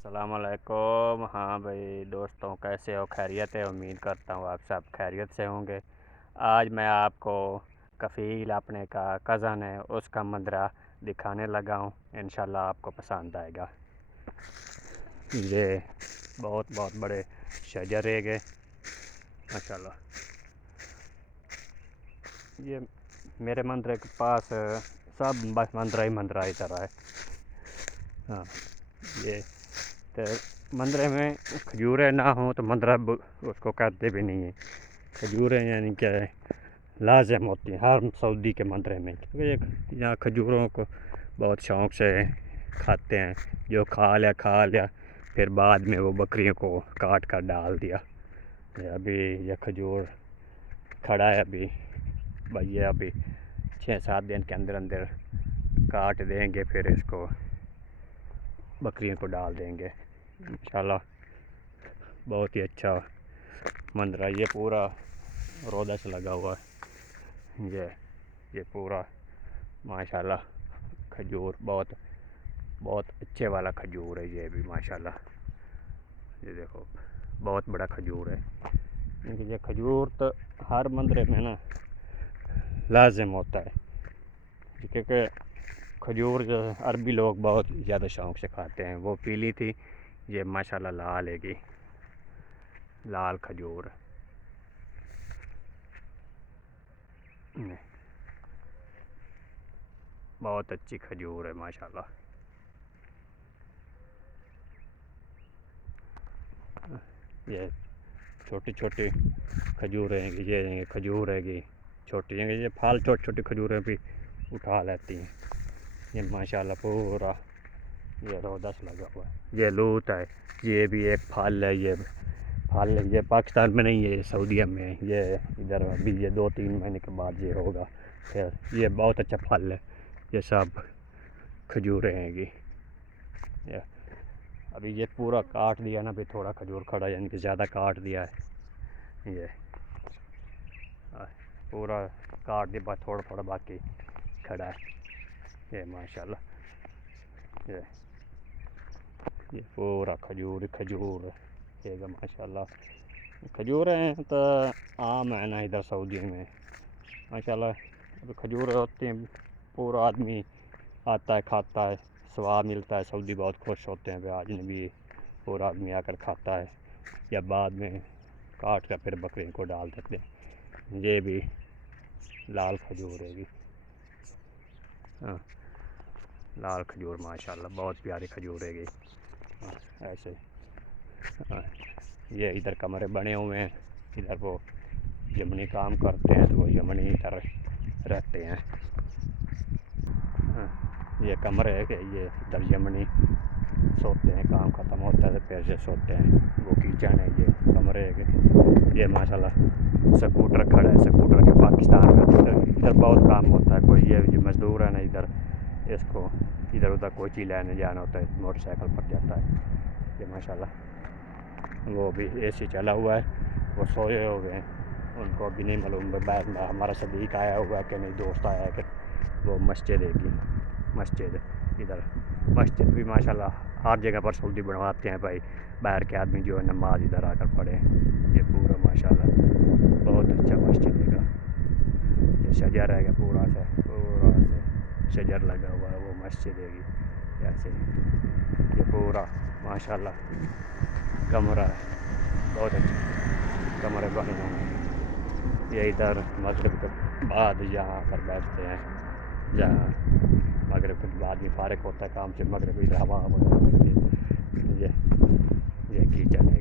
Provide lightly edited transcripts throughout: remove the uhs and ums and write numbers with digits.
अस्सलाम वालेकुम। हाँ भाई दोस्तों, कैसे हो? खैरियत है? उम्मीद करता हूँ आप सब खैरियत से होंगे। आज मैं आपको कफ़ील अपने का कज़न है उसका मंजरा दिखाने लगा हूँ। इंशाल्लाह आपको पसंद आएगा। ये बहुत बहुत बड़े शजर है माशाल्लाह। ये मेरे मंदिर के पास सब बस मंदिर ही मंदिर इधर है। हाँ, ये तो मंदिर में खजूरें ना हो तो मंदिर उसको कहते भी नहीं है। खजूरें यानी क्या है, लाजम होती हैं हर सऊदी के मंदिर में, क्योंकि यहाँ खजूरों को बहुत शौक़ से खाते हैं। जो खा लिया फिर बाद में वो बकरियों को काट कर डाल दिया। अभी ये खजूर खड़ा है अभी भाई, ये अभी 6-7 दिन के अंदर अंदर काट देंगे, फिर इसको बकरियों को डाल देंगे इंशाल्लाह। बहुत ही अच्छा मंदिर है। ये पूरा रोदा से लगा हुआ है। ये पूरा माशाल्लाह खजूर बहुत बहुत अच्छे वाला खजूर है। ये भी माशाल्लाह, ये देखो बहुत बड़ा खजूर है। क्योंकि ये खजूर तो हर मंदिर में ना लाजिम होता है, क्योंकि खजूर जो अरबी लोग बहुत ज़्यादा शौक़ से खाते हैं। वो पीली थी, ये माशाल्लाह लाल है, लाल खजूर। बहुत अच्छी खजूर है माशाल्लाह। ये छोटी छोटी खजूर हैं, ये खजूर है छोटी, ये फल छोटी छोटी खजूरें भी उठा लेती हैं। ये माशाल्लाह पूरा ये रोदस लगा हुआ है। ये लूत है, ये भी एक फल है। ये फल ये पाकिस्तान में नहीं है, ये सऊदीया में है। ये इधर अभी ये 2-3 महीने के बाद ये होगा। फिर ये बहुत अच्छा फल है। ये सब खजूरें हैं ये अभी ये पूरा काट दिया ना, अभी थोड़ा खजूर खड़ा यानी कि ज़्यादा काट दिया है। ये पूरा काट दिया, बाद थोड़ा थोड़ा बाकी खड़ा है। ये माशाल्लाह ये पूरा खजूर है माशाल्लाह। खजूर हैं तो आम है ना इधर सऊदी में माशाल्लाह। अभी खजूर होती हैं, पूरा आदमी आता है खाता है, स्वाद मिलता है। सऊदी बहुत खुश होते हैं, आज ने भी पूरा आदमी आकर खाता है, या बाद में काट कर फिर बकरी को डाल देते हैं। ये भी लाल खजूर है। हाँ, लाल खजूर माशाल्लाह बहुत प्यारी खजूर है। ऐसे ये इधर कमरे बने हुए हैं, इधर वो यमनी काम करते हैं तो वो यमनी इधर रहते हैं। ये कमरे है कि ये इधर यमनी सोते हैं, काम ख़त्म होता है तो फिर से सोते हैं। वो किचन है, ये कमरे है कि ये माशाल्लाह स्कूटर खड़ा है। स्कूटर के पाकिस्तान में इधर बहुत काम होता है। कोई ये जो मज़दूर है ना इधर, इसको इधर उधर कोई चीज़ लेने जाना होता है, मोटरसाइकिल पर जाता है। ये माशाल्लाह वो भी एसी चला हुआ है, वो सोए हुए हैं। उनको अभी नहीं मालूम हमारा सदीक आया हुआ है कि नहीं, दोस्त आया है कि वो मस्जिद इधर मस्जिद भी माशाल्लाह हर जगह पर सऊदी बनवाते हैं भाई, बाहर के आदमी जो है नमाज इधर आकर पढ़े। ये पूरा माशाल्लाह बहुत अच्छा मस्जिद है। ये शजर है पूरा से शजर लगा हुआ है, वो मस्जिद है। ऐसे ये पूरा माशाल्लाह कमरा है, बहुत अच्छा कमरे बने हुए हैं। ये इधर मगरिब के बाद यहाँ पर बैठते हैं, जहाँ मगरिब के बाद भी फारिग होता है काम से, मगरिब की हवा वगैरह लगती है। ये किचन है।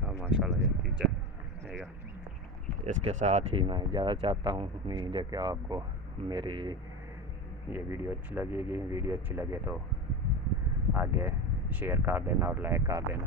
हाँ माशाल्लाह ये किचन है। इसके साथ ही मैं ज़्यादा चाहता हूँ, उम्मीद है कि आपको मेरी ये वीडियो अच्छी लगेगी। वीडियो अच्छी लगे तो आगे शेयर कर देना और लाइक कर देना।